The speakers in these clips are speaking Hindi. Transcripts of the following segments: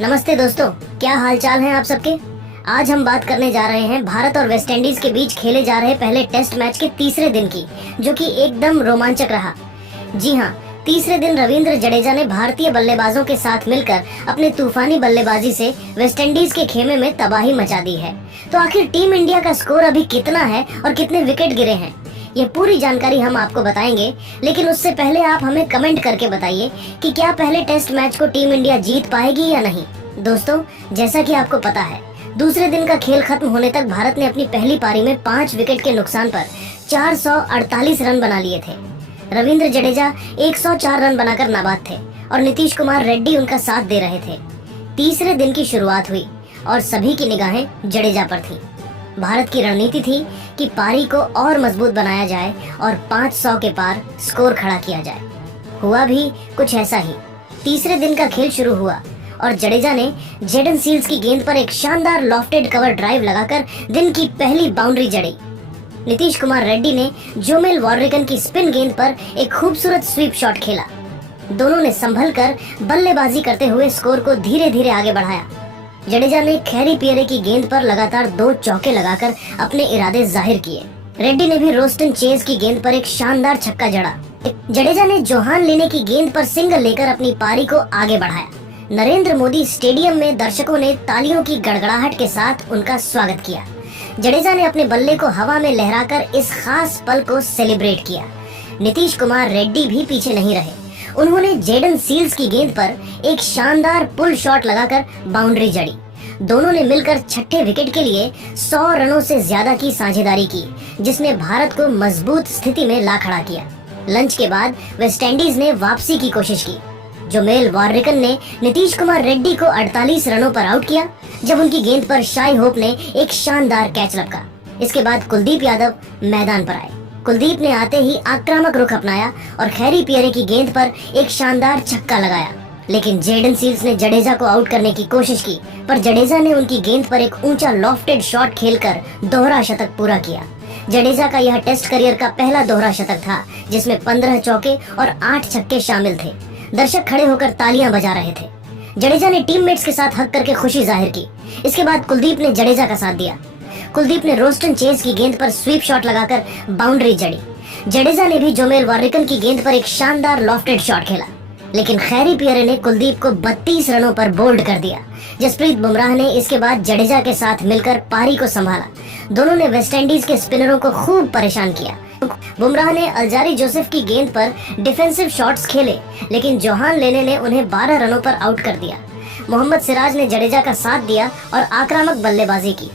नमस्ते दोस्तों, क्या हाल चाल है आप सबके। आज हम बात करने जा रहे हैं भारत और वेस्टइंडीज के बीच खेले जा रहे पहले टेस्ट मैच के तीसरे दिन की, जो कि एकदम रोमांचक रहा। जी हाँ, तीसरे दिन रविंद्र जडेजा ने भारतीय बल्लेबाजों के साथ मिलकर अपने तूफानी बल्लेबाजी से वेस्टइंडीज के खेमे में तबाही मचा दी है। तो आखिर टीम इंडिया का स्कोर अभी कितना है और कितने विकेट गिरे हैं, ये पूरी जानकारी हम आपको बताएंगे। लेकिन उससे पहले आप हमें कमेंट करके बताइए कि क्या पहले टेस्ट मैच को टीम इंडिया जीत पाएगी या नहीं। दोस्तों, जैसा कि आपको पता है, दूसरे दिन का खेल खत्म होने तक भारत ने अपनी पहली पारी में 5 विकेट के नुकसान पर 448 रन बना लिए थे। रविंद्र जडेजा 104 रन बनाकर नाबाद थे और नीतीश कुमार रेड्डी उनका साथ दे रहे थे। तीसरे दिन की शुरुआत हुई और सभी की निगाहें जडेजा पर थी। भारत की रणनीति थी कि पारी को और मजबूत बनाया जाए और 500 के पार स्कोर खड़ा किया जाए। हुआ भी कुछ ऐसा ही। तीसरे दिन का खेल शुरू हुआ और जडेजा ने जेडन सील्स की गेंद पर एक शानदार लॉफ्टेड कवर ड्राइव लगाकर दिन की पहली बाउंड्री जड़ी। नीतीश कुमार रेड्डी ने जोमेल वॉर्रिकन की स्पिन गेंद पर एक खूबसूरत स्वीप शॉट खेला। दोनों ने संभल कर बल्लेबाजी करते हुए स्कोर को धीरे धीरे आगे बढ़ाया। जडेजा ने खैरी पियरे की गेंद पर लगातार 2 चौके लगाकर अपने इरादे जाहिर किए। रेड्डी ने भी रोस्टन चेज की गेंद पर एक शानदार छक्का जड़ा। जडेजा ने जोहान लेने की गेंद पर सिंगल लेकर अपनी पारी को आगे बढ़ाया। नरेंद्र मोदी स्टेडियम में दर्शकों ने तालियों की गड़गड़ाहट के साथ उनका स्वागत किया। जडेजा ने अपने बल्ले को हवा में लहराकर इस खास पल को सेलिब्रेट किया। नीतीश कुमार रेड्डी भी पीछे नहीं रहे। उन्होंने जेडन सील्स की गेंद पर एक शानदार पुल शॉट लगाकर बाउंड्री जड़ी। दोनों ने मिलकर छठे विकेट के लिए 100 रनों से ज्यादा की साझेदारी की, जिसने भारत को मजबूत स्थिति में ला खड़ा किया। लंच के बाद वेस्टइंडीज ने वापसी की कोशिश की। जोमेल वॉर्रिकन ने नीतीश कुमार रेड्डी को 48 रनों पर आउट किया, जब उनकी गेंद पर शाई होप ने एक शानदार कैच लपका। इसके बाद कुलदीप यादव मैदान पर आए। कुलदीप ने आते ही आक्रामक रुख अपनाया और खैरी पियरे की गेंद पर एक शानदार छक्का लगाया। लेकिन जेडन सील्स ने जडेजा को आउट करने की कोशिश की, पर जडेजा ने उनकी गेंद पर एक ऊंचा लॉफ्टेड शॉट खेलकर दोहरा शतक पूरा किया। जडेजा का यह टेस्ट करियर का पहला दोहरा शतक था, जिसमें 15 चौके और 8 छक्के शामिल थे। दर्शक खड़े होकर तालियां बजा रहे थे। जडेजा ने टीममेट्स के साथ हक करके खुशी जाहिर की। इसके बाद कुलदीप ने जडेजा का साथ दिया। कुलदीप ने रोस्टन चेज की गेंद पर स्वीप शॉट लगाकर बाउंड्री जड़ी। जडेजा ने भी जोमेल वॉर्रिकन की गेंद पर एक शानदार लॉफ्टेड शॉट खेला, लेकिन खैरी पियरे ने कुलदीप को 32 रनों पर बोल्ड कर दिया। जसप्रीत बुमराह ने इसके बाद जडेजा के साथ मिलकर पारी को संभाला। दोनों ने वेस्टइंडीज के स्पिनरों को खूब परेशान किया। बुमराह ने अल्जारी जोसेफ की गेंद पर डिफेंसिव शॉट्स खेले, लेकिन जोहान लेने ने उन्हें 12 रनों पर आउट कर दिया। मोहम्मद सिराज ने जडेजा का साथ दिया और आक्रामक बल्लेबाजी की।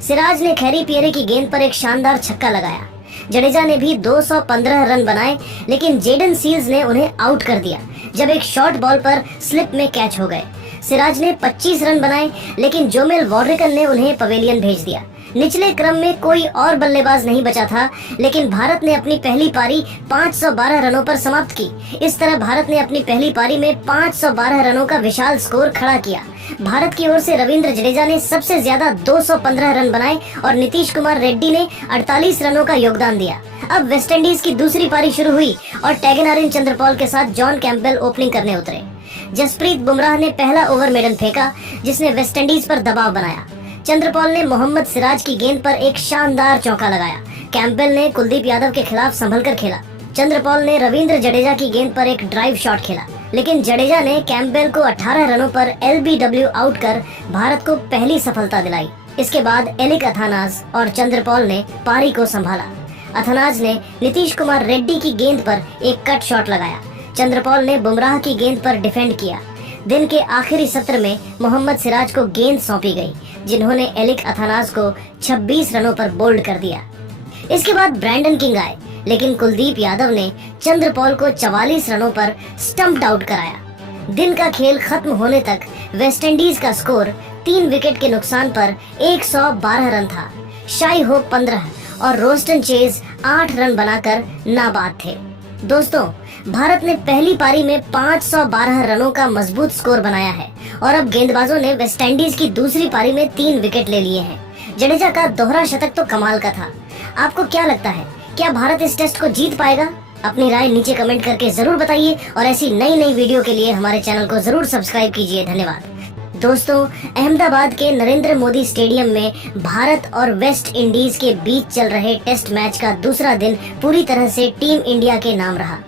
सिराज ने खैरी पियरे की गेंद पर एक शानदार छक्का लगाया। जडेजा ने भी 215 रन बनाए, लेकिन जेडन सील्स ने उन्हें आउट कर दिया जब एक शॉर्ट बॉल पर स्लिप में कैच हो गए। सिराज ने 25 रन बनाए, लेकिन जोमेल वॉर्रिकन ने उन्हें पवेलियन भेज दिया। निचले क्रम में कोई और बल्लेबाज नहीं बचा था, लेकिन भारत ने अपनी पहली पारी 512 रनों पर समाप्त की। इस तरह भारत ने अपनी पहली पारी में 512 रनों का विशाल स्कोर खड़ा किया। भारत की ओर से रविंद्र जडेजा ने सबसे ज्यादा 215 रन बनाए और नीतीश कुमार रेड्डी ने 48 रनों का योगदान दिया। अब वेस्टइंडीज की दूसरी पारी शुरू हुई और टैगनआरिन चंद्रपॉल के साथ जॉन कैंपबेल ओपनिंग करने उतरे। जसप्रीत बुमराह ने पहला ओवर मेडन फेंका, जिसने वेस्टइंडीज पर दबाव बनाया। चंद्रपॉल ने मोहम्मद सिराज की गेंद पर एक शानदार चौका लगाया। कैंपबेल ने कुलदीप यादव के खिलाफ संभल कर खेला। चंद्रपॉल ने रविंद्र जडेजा की गेंद पर एक ड्राइव शॉट खेला, लेकिन जडेजा ने कैंपबेल को 18 रनों पर LBW आउट कर भारत को पहली सफलता दिलाई। इसके बाद एलिक अथानाज और चंद्रपॉल ने पारी को संभाला। अथानाज ने नीतीश कुमार रेड्डी की गेंद पर एक कट शॉट लगाया। चंद्रपॉल ने बुमराह की गेंद पर डिफेंड किया। दिन के आखिरी सत्र में मोहम्मद सिराज को गेंद सौंपी गई, जिन्होंने एलिक अथानाज को 26 रनों पर बोल्ड कर दिया। इसके बाद ब्रैंडन किंग आए, लेकिन कुलदीप यादव ने चंद्रपॉल को 44 रनों पर स्टंप्ड आउट कराया। दिन का खेल खत्म होने तक वेस्टइंडीज का स्कोर 3 विकेट के नुकसान पर 112 रन था। शाई होप 15 और रोस्टन चेज 8 रन बनाकर नाबाद थे। दोस्तों, भारत ने पहली पारी में 512 रनों का मजबूत स्कोर बनाया है और अब गेंदबाजों ने वेस्टइंडीज की दूसरी पारी में 3 विकेट ले लिए हैं। जडेजा का दोहरा शतक तो कमाल का था। आपको क्या लगता है, क्या भारत इस टेस्ट को जीत पाएगा? अपनी राय नीचे कमेंट करके जरूर बताइए और ऐसी नई नई वीडियो के लिए हमारे चैनल को जरूर सब्सक्राइब कीजिए। धन्यवाद। दोस्तों, अहमदाबाद के नरेंद्र मोदी स्टेडियम में भारत और वेस्ट इंडीज के बीच चल रहे टेस्ट मैच का दूसरा दिन पूरी तरह से टीम इंडिया के नाम रहा।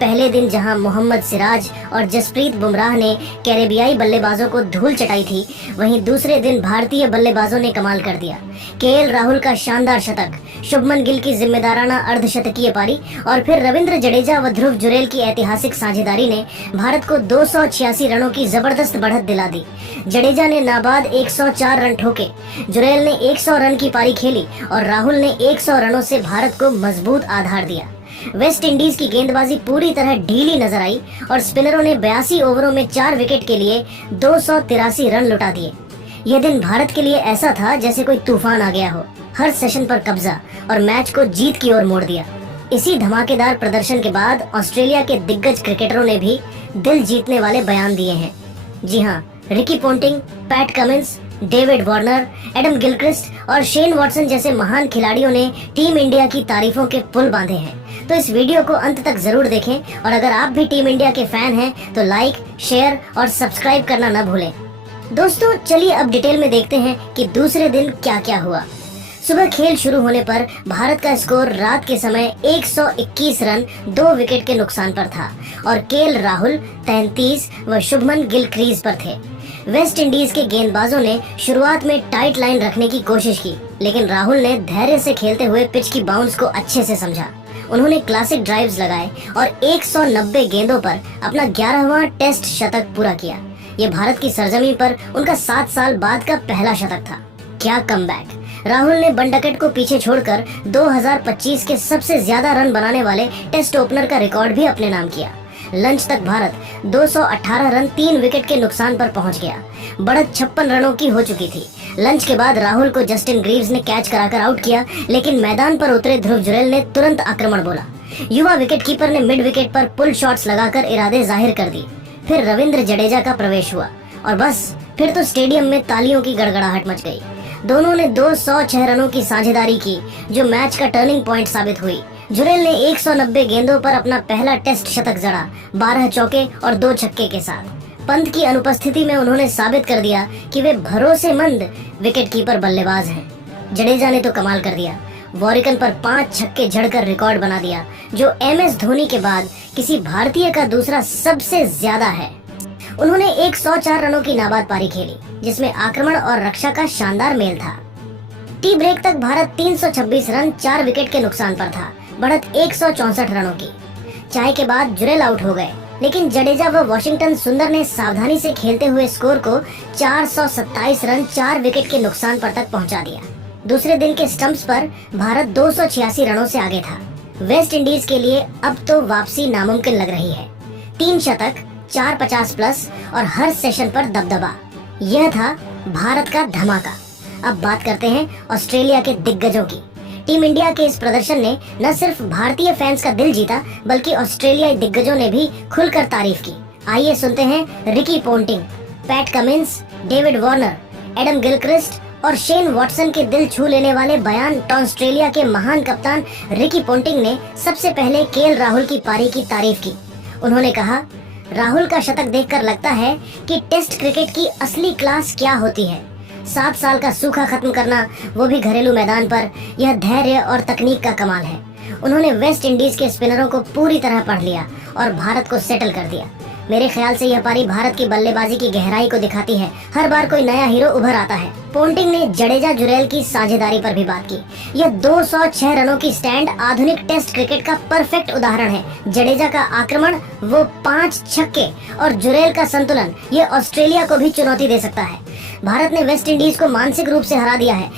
पहले दिन जहां मोहम्मद सिराज और जसप्रीत बुमराह ने कैरेबियाई बल्लेबाजों को धूल चटाई थी, वहीं दूसरे दिन भारतीय बल्लेबाजों ने कमाल कर दिया। केएल राहुल का शानदार शतक, शुभमन गिल की जिम्मेदाराना अर्धशतकीय पारी और फिर रविंद्र जडेजा व ध्रुव जुरैल की ऐतिहासिक साझेदारी ने भारत को 286 रनों की जबरदस्त बढ़त दिला दी। जडेजा ने नाबाद 104 रन ठोके, जुरैल ने 100 रन की पारी खेली और राहुल ने 100 रनों से भारत को मजबूत आधार दिया। वेस्ट इंडीज की गेंदबाजी पूरी तरह ढीली नजर आई और स्पिनरों ने 82 ओवरों में 4 विकेट के लिए 283 रन लुटा दिए। यह दिन भारत के लिए ऐसा था जैसे कोई तूफान आ गया हो। हर सेशन पर कब्जा और मैच को जीत की ओर मोड़ दिया। इसी धमाकेदार प्रदर्शन के बाद ऑस्ट्रेलिया के दिग्गज क्रिकेटरों ने भी दिल जीतने वाले बयान दिए हैं। जी हाँ, Ricky Ponting, Pat Cummins, David Warner, Adam Gilchrist और शेन वॉटसन जैसे महान खिलाड़ियों ने टीम इंडिया की तारीफों के पुल बांधे हैं। तो इस वीडियो को अंत तक जरूर देखें और अगर आप भी टीम इंडिया के फैन हैं तो लाइक, शेयर और सब्सक्राइब करना न भूलें। दोस्तों, चलिए अब डिटेल में देखते हैं कि दूसरे दिन क्या क्या हुआ। सुबह खेल शुरू होने पर भारत का स्कोर रात के समय 121 रन 2 विकेट के नुकसान पर था और केएल राहुल 33 व शुभमन गिल क्रीज पर थे। वेस्ट इंडीज के गेंदबाजों ने शुरुआत में टाइट लाइन रखने की कोशिश की, लेकिन राहुल ने धैर्य से खेलते हुए पिच की बाउंस को अच्छे से समझा। उन्होंने क्लासिक ड्राइव्स लगाए और 190 गेंदों पर अपना 11वां टेस्ट शतक पूरा किया। ये भारत की सरजमीन पर उनका 7 साल बाद का पहला शतक था। क्या कमबैक! राहुल ने बंडकट को पीछे छोड़कर 2025 के सबसे ज्यादा रन बनाने वाले टेस्ट ओपनर का रिकॉर्ड भी अपने नाम किया। लंच तक भारत 218 रन 3 विकेट के नुकसान पर पहुंच गया। बढ़त 56 रनों की हो चुकी थी। लंच के बाद राहुल को जस्टिन ग्रीव्स ने कैच कराकर आउट किया, लेकिन मैदान पर उतरे ध्रुव जुरैल ने तुरंत आक्रमण बोला। युवा विकेटकीपर ने मिड विकेट पर पुल शॉट्स लगाकर इरादे जाहिर कर दिए। फिर रविंद्र जडेजा का प्रवेश हुआ और बस फिर तो स्टेडियम में तालियों की गड़गड़ाहट मच गई। दोनों ने 206 रनों की साझेदारी की, जो मैच का टर्निंग पॉइंट साबित हुई। जुरैल ने 190 गेंदों पर अपना पहला टेस्ट शतक जड़ा, 12 चौके और 2 छक्के के साथ। पंत की अनुपस्थिति में उन्होंने साबित कर दिया कि वे भरोसेमंद विकेटकीपर बल्लेबाज हैं। जडेजा ने तो कमाल कर दिया, वॉरिकन पर 5 छक्के जड़कर रिकॉर्ड बना दिया, जो MS धोनी के बाद किसी भारतीय का दूसरा सबसे ज्यादा है। उन्होंने 104 रनों की नाबाद पारी खेली, जिसमें आक्रमण और रक्षा का शानदार मेल था। टी ब्रेक तक भारत 326 रन 4 विकेट के नुकसान पर था, बढ़त 164 रनों की। चाय के बाद जुरैल आउट हो गए, लेकिन जडेजा व वॉशिंगटन सुंदर ने सावधानी से खेलते हुए स्कोर को 427 रन 4 विकेट के नुकसान पर तक पहुंचा दिया। दूसरे दिन के स्टंप्स पर भारत 286 रनों से आगे था। वेस्ट इंडीज के लिए अब तो वापसी नामुमकिन लग रही है। 3 शतक, 4 50+ और हर सेशन पर दबदबा। यह था भारत का धमाका। अब बात करते हैं ऑस्ट्रेलिया के दिग्गजों की। टीम इंडिया के इस प्रदर्शन ने न सिर्फ भारतीय फैंस का दिल जीता, बल्कि ऑस्ट्रेलियाई दिग्गजों ने भी खुलकर तारीफ की। आइए सुनते हैं Ricky Ponting, Pat Cummins, David Warner, Adam Gilchrist और शेन वॉटसन के दिल छू लेने वाले बयान। ऑस्ट्रेलिया के महान कप्तान रिकी पोंटिंग ने सबसे पहले केएल राहुल की पारी की तारीफ की। उन्होंने कहा, राहुल का शतक देखकर लगता है कि टेस्ट क्रिकेट की असली क्लास क्या होती है। 7 साल का सूखा खत्म करना, वो भी घरेलू मैदान पर, यह धैर्य और तकनीक का कमाल है। उन्होंने वेस्ट इंडीज के स्पिनरों को पूरी तरह पढ़ लिया और भारत को सेटल कर दिया। मेरे ख्याल से यह पारी भारत की बल्लेबाजी की गहराई को दिखाती है। हर बार कोई नया हीरो उभर आता है। पोंटिंग ने जडेजा जुरैल की साझेदारी पर भी बात की। यह 206 रनों की स्टैंड आधुनिक टेस्ट क्रिकेट का परफेक्ट उदाहरण है। जडेजा का आक्रमण, वो 5 छक्के और जुरैल का संतुलन, यह ऑस्ट्रेलिया को भी चुनौती दे सकता है। भारत ने वेस्ट इंडीज को मानसिक रूप से हरा दिया है।